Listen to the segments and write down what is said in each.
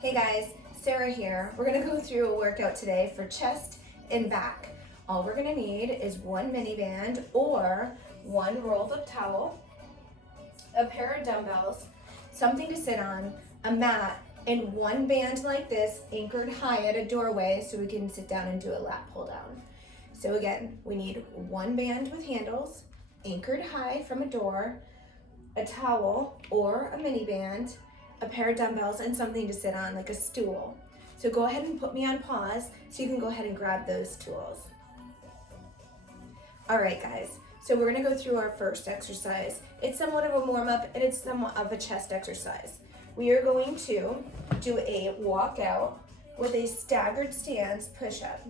Hey guys, Sarah here. We're gonna go through a workout today for chest and back. All we're gonna need is one mini band or one rolled up towel, a pair of dumbbells, something to sit on, a mat, and one band like this anchored high at a doorway so we can sit down and do a lat pull down. So again, we need one band with handles, anchored high from a door, a towel or a mini band, a pair of dumbbells, and something to sit on like a stool. So go ahead and put me on pause so you can go ahead and grab those tools. All right guys, so we're gonna go through our first exercise. It's somewhat of a warm up and it's somewhat of a chest exercise. We are going to do a walkout with a staggered stance push up.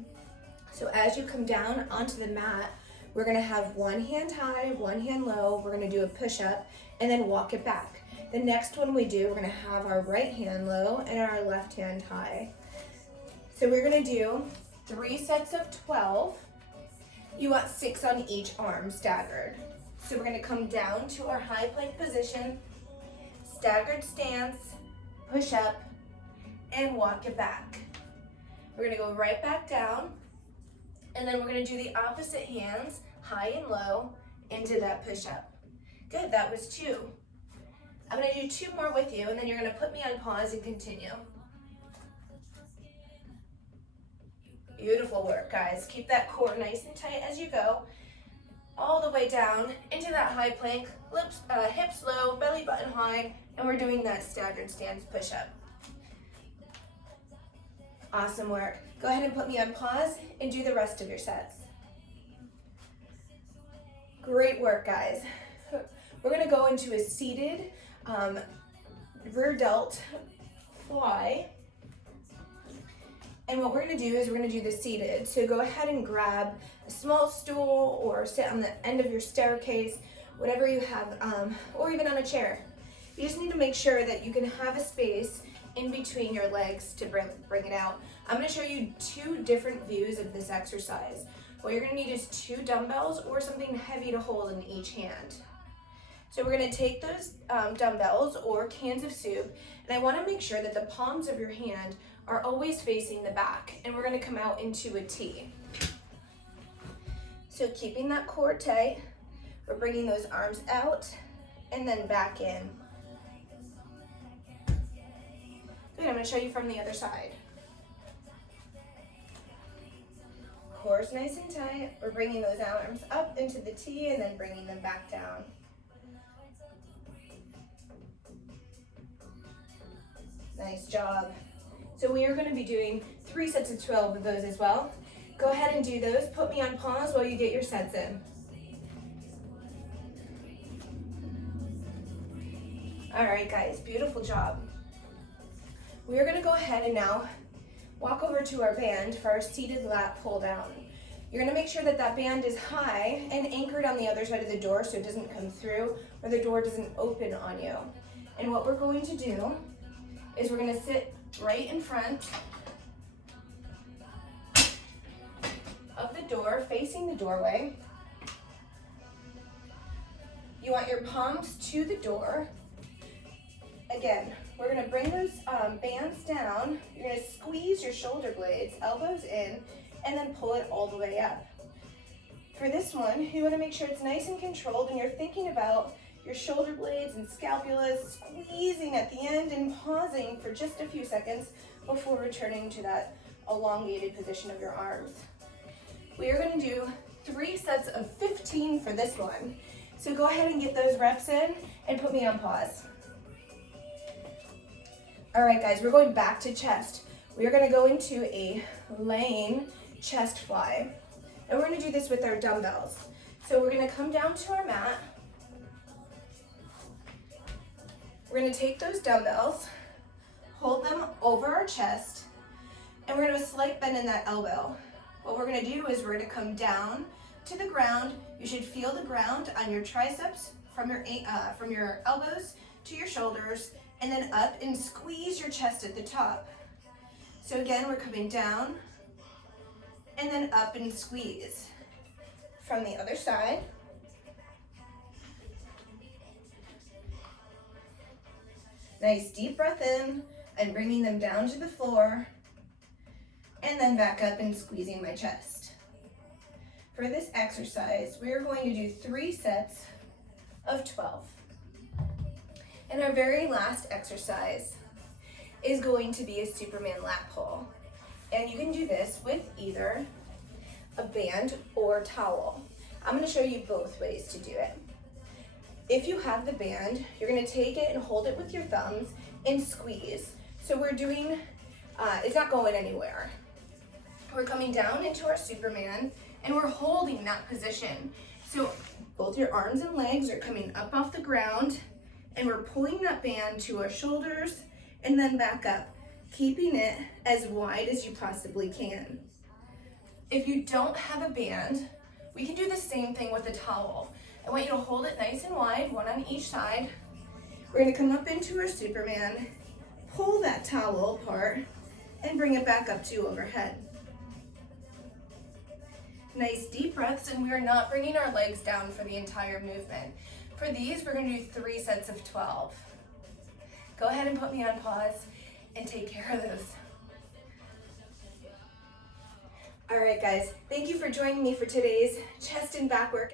So as you come down onto the mat, we're gonna have one hand high, one hand low. We're gonna do a push up and then walk it back. The next one we do, we're gonna have our right hand low and our left hand high. So we're gonna do 3 sets of 12. You want 6 on each arm, staggered. So we're gonna come down to our high plank position, staggered stance, push up, and walk it back. We're gonna go right back down, and then we're gonna do the opposite hands, high and low, into that push up. Good, that was 2. I'm gonna do 2 more with you, and then you're gonna put me on pause and continue. Beautiful work, guys. Keep that core nice and tight as you go, all the way down into that high plank, hips low, belly button high, and we're doing that staggered stance push-up. Awesome work. Go ahead and put me on pause and do the rest of your sets. Great work, guys. We're gonna go into a seated rear delt fly. And what we're gonna do is we're gonna do the seated. So go ahead and grab a small stool or sit on the end of your staircase, whatever you have, or even on a chair. You just need to make sure that you can have a space in between your legs to bring it out. I'm gonna show you 2 different views of this exercise. What you're gonna need is 2 dumbbells or something heavy to hold in each hand. So we're gonna take those dumbbells or cans of soup, and I wanna make sure that the palms of your hand are always facing the back, and we're gonna come out into a T. So keeping that core tight, we're bringing those arms out and then back in. Good, I'm gonna show you from the other side. Core's nice and tight. We're bringing those arms up into the T and then bringing them back down. Nice job. So we are going to be doing 3 sets of 12 of those as well. Go ahead and do those. Put me on pause while you get your sets in. All right, guys, beautiful job. We are going to go ahead and now walk over to our band for our seated lat pull down. You're going to make sure that that band is high and anchored on the other side of the door so it doesn't come through or the door doesn't open on you. And what we're going to do is we're gonna sit right in front of the door, facing the doorway. You want your palms to the door. Again, we're gonna bring those bands down. You're gonna squeeze your shoulder blades, elbows in, and then pull it all the way up. For this one, you wanna make sure it's nice and controlled and you're thinking about your shoulder blades and scapulas squeezing at the end and pausing for just a few seconds before returning to that elongated position of your arms. We are going to do 3 sets of 15 for this one. So go ahead and get those reps in and put me on pause. All right, guys, we're going back to chest. We are going to go into a laying chest fly. And we're going to do this with our dumbbells. So we're going to come down to our mat. We're gonna take those dumbbells, hold them over our chest, and we're gonna have a slight bend in that elbow. What we're gonna do is we're gonna come down to the ground. You should feel the ground on your triceps from your elbows to your shoulders, and then up and squeeze your chest at the top. So again, we're coming down, and then up and squeeze. From the other side. Nice deep breath in and bringing them down to the floor, and then back up and squeezing my chest. For this exercise, we are going to do 3 sets of 12. And our very last exercise is going to be a Superman lat pull. And you can do this with either a band or towel. I'm going to show you both ways to do it. If you have the band, you're going to take it and hold it with your thumbs and squeeze. So we're doing, it's not going anywhere. We're coming down into our Superman and we're holding that position. So both your arms and legs are coming up off the ground and we're pulling that band to our shoulders and then back up, keeping it as wide as you possibly can. If you don't have a band, we can do the same thing with a towel. I want you to hold it nice and wide, one on each side. We're gonna come up into our Superman, pull that towel apart, and bring it back up to overhead. Nice deep breaths, and we are not bringing our legs down for the entire movement. For these, we're gonna do 3 sets of 12. Go ahead and put me on pause and take care of those. All right, guys, thank you for joining me for today's chest and back workout.